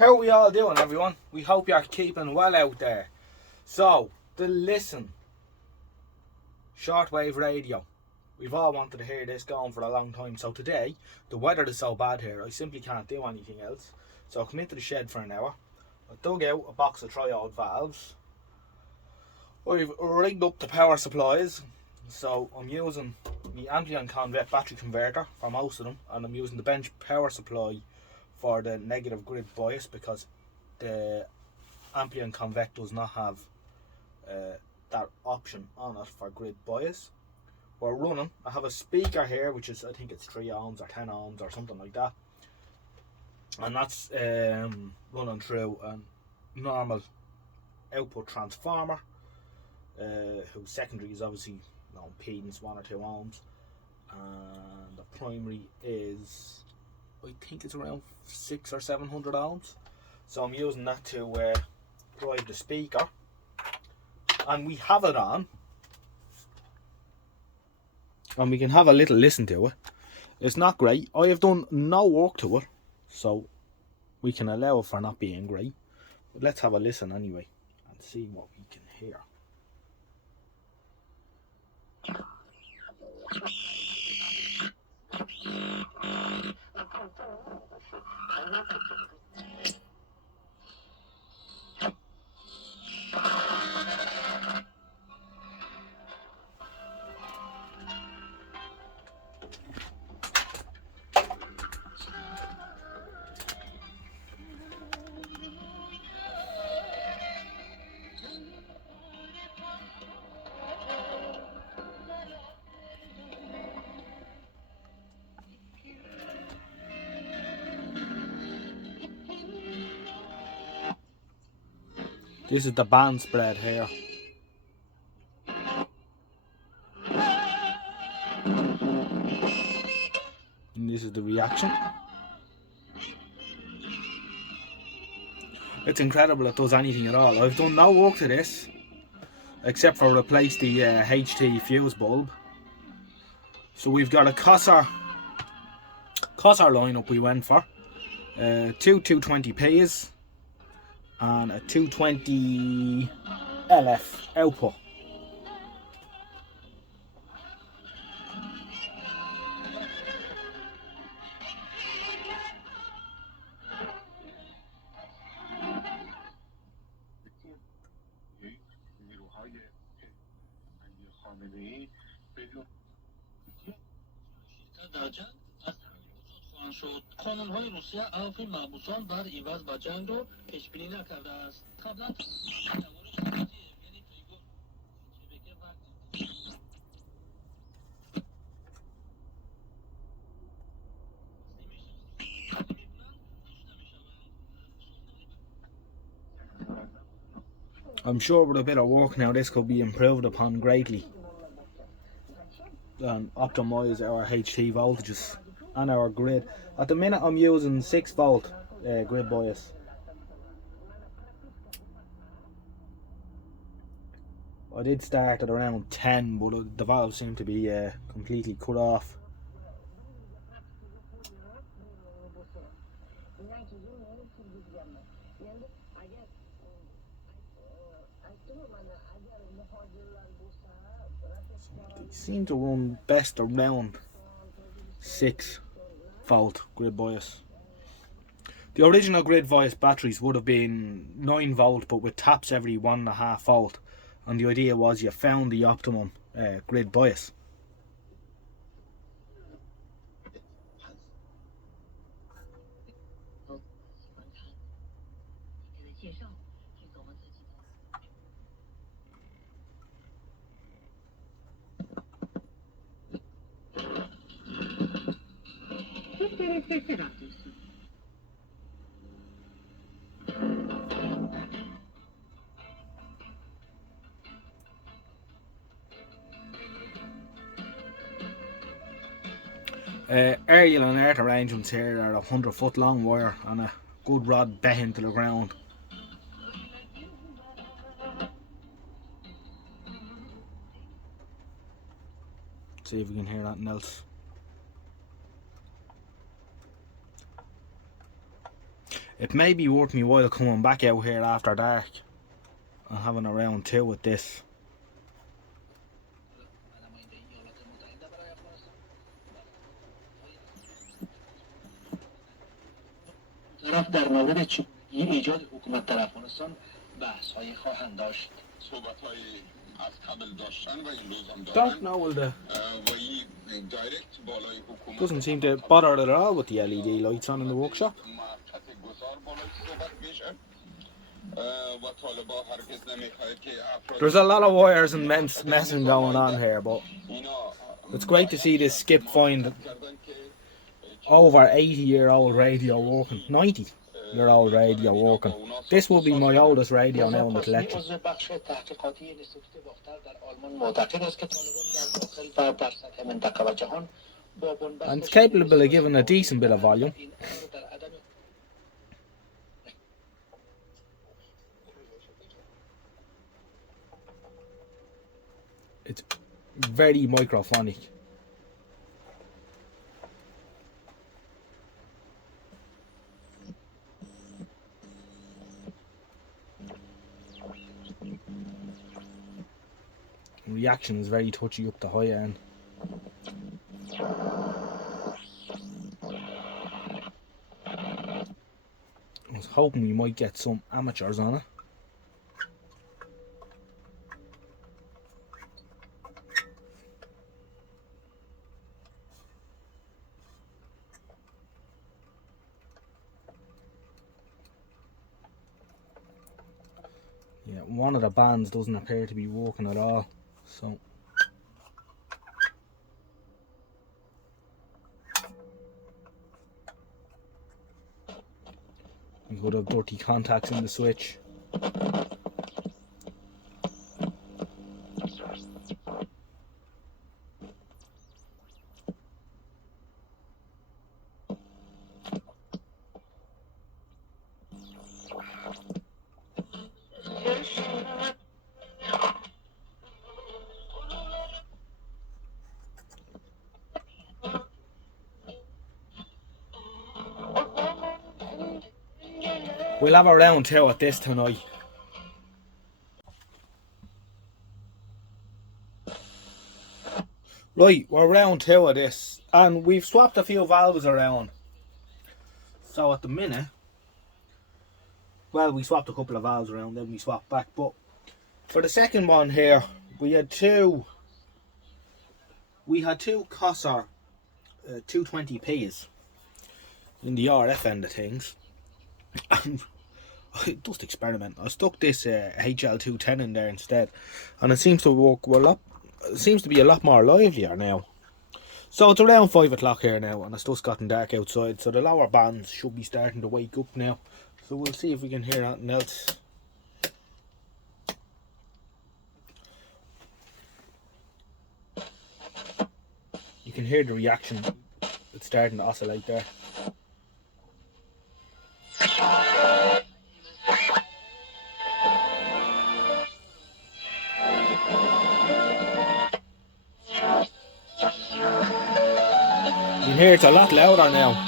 How are we all doing, everyone? We hope you're keeping well out there. So, the Lissen Shortwave radio. We've all wanted to hear this going for a long time. So today, the weather is so bad here, I simply can't do anything else. So I come into the shed for an hour. I dug out a box of triode valves. I've rigged up the power supplies. So I'm using the Amplion Convet battery converter for most of them, and I'm using the bench power supply for the negative grid bias because the Amplion Convet does not have that option on it for grid bias. We're running. I have a speaker here, which is, I think it's 3 ohms or 10 ohms or something like that, and that's running through a normal output transformer, whose secondary is obviously impedance 1 or 2 ohms, and the primary is, I think it's around 600 or 700 ohms. So I'm using that to drive the speaker, and we have it on, and we can have a little listen to it. It's not great. I have done no work to it, so we can allow it for not being great. But let's have a listen anyway and see what we can hear. This is the band spread here. And this is the reaction. It's incredible it does anything at all. I've done no work to this except for replace the HT fuse bulb. So we've got a Cosser lineup we went for. 2 220Ps and a 220 LF output. قانون‌های روسیه عفو محبوسان در عوض با جنگ رو پیش بینی نکرده است. قبلا I'm sure with a bit of work now this could be improved upon greatly and optimize our HT voltages and our grid. At the minute I'm using 6 volt grid bias. I did start at around 10, but the valves seem to be completely cut off. They seem to run best around 6 volt grid bias. The original grid bias batteries would have been 9 volt, but with taps every 1.5 volt, and the idea was you found the optimum grid bias. Aerial and earth arrangements here are a 100-foot long wire and a good rod bent into the ground. See if we can hear anything else. it may be worth me while coming back out here after dark and having a round two with this. طرف در مورد چگونگی ایجاد حکومت در افغانستان بحث‌هایی خواهند داشت. صحبت‌های از قبل داشتن و این روز هم Don't دارن know will the و این دایرکت بالای حکومت doesn't seem to bother at all with the LED lights on in the workshop. موقت گذار بالای صحبت میشه و طالبا هرگز نمیخواهد که افراد There's a lot of wires and messing going on here, but اینا it's great to see this skip find کردن که over 80-year-old radio working, 90-year-old radio working. This will be my oldest radio now in the collection. عضو بخش تحقیقاتی اینستیتوت باختر در آلمان معتقد است که طالبان در داخل و در سطح منطقه و جهان با بنبست And it's capable of giving a decent bit of volume. این امر در عدم It's very microphonic. Reaction is very touchy up the high end. I was hoping we might get some amateurs on it. Yeah, one of the bands doesn't appear to be working at all, so we could have dirty contacts in the switch. We'll have a round two at this tonight. Right, we're round two of this, and we've swapped a few valves around. So at the minute, well, we swapped a couple of valves around, then we swapped back. But for the second one here, we had two Cosser 220p's in the RF end of things. And just experiment. I stuck this HL210 in there instead, and it seems to work well. It seems to be a lot more livelier now. So it's around 5 o'clock here now, and it's just gotten dark outside, so the lower bands should be starting to wake up now. So we'll see if we can hear anything else. You can hear the reaction. It's starting to oscillate there. You can hear it's a lot louder now.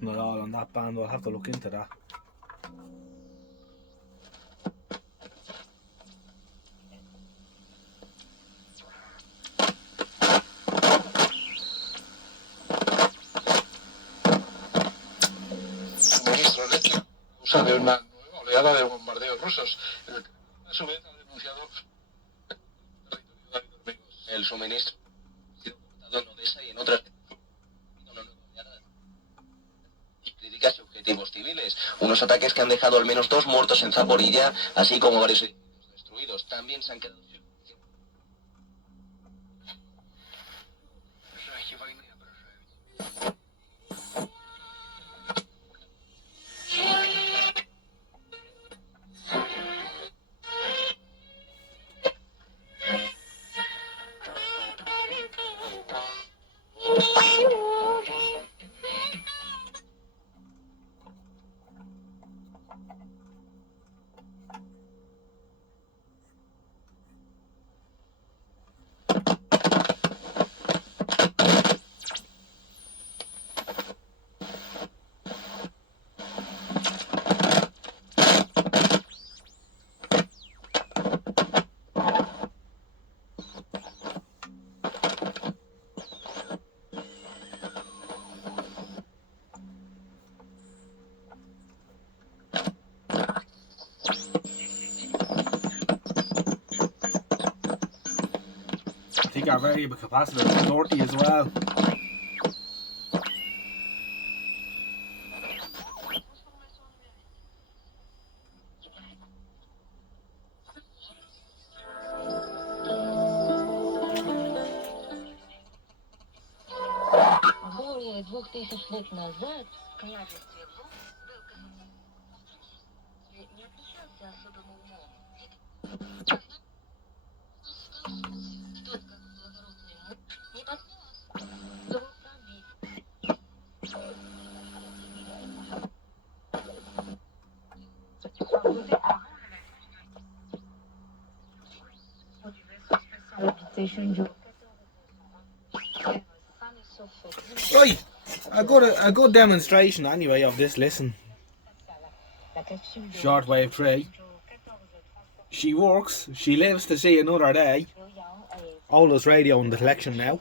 nothing at all on that band. I'll have to look into that. Suministro eléctrico causa de una nueva oleada de bombardeos rusos. A su vez ha denunciado el suministro ha sido cortado en Odessa y en otras una nueva oleada y críticas y objetivos civiles. Unos ataques que han dejado al menos 2 muertos en Zaporilla, así como varios edificios destruidos. También se han quedado I think our variable capacitor is 30 as well. Более 2000 лет назад в княжестве Лу был не отличался особым умом. Тот, как благородный муж, не посмел его пробить. Right, a good demonstration anyway of this Lissen Shortwave 3. She works, she lives to see another day. Oldest radio in the collection now.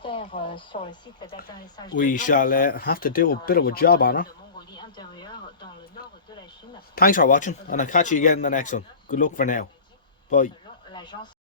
We shall have to do a bit of a job on her. Thanks for watching, and I'll catch you again in the next one. Good luck for now. Bye.